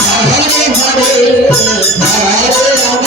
Hare Hare Hare Ram